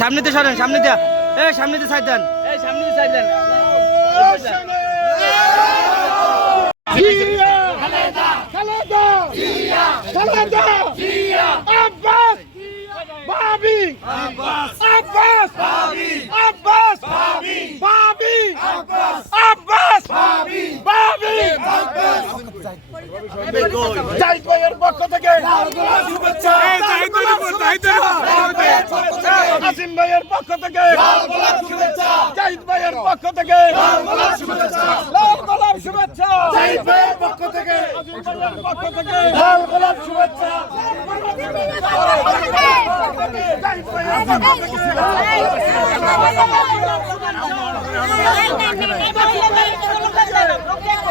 সামনেতে সরেন সামনেতে। এ সামনেতে সাইড দেন। এই সামনেতে সাইড দেন। জাহিদ ভাইয়ের পক্ষ থেকে আসিম ভাইয়ের পক্ষ থেকে জাহিদ ভাইয়ের পক্ষ থেকে লাল গোলাপ শুভেচ্ছা জাহিদ ভাইয়ের পক্ষ থেকে আসিম ভাইয়ের পক্ষ থেকে থেকে ঢুকে কই মহিলা দলের পক্ষ থেকে গোলাপ শুভেচ্ছা হয় না কেন? এ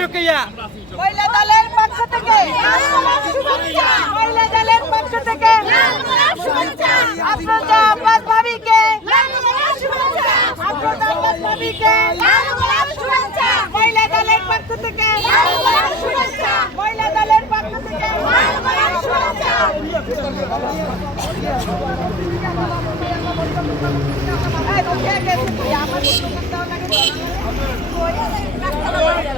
রুকিয়া মহিলা দলের পক্ষ থেকে মহিলা দলের পক্ষ থেকে আফরোজা আব্বাস ভাবিকে আফরোজা আব্বাস ভাবিকে মহিলা দলের পক্ষ থেকে মহিলা দলের পক্ষ থেকে এই, রোকেয়া গেছে তুই, আমার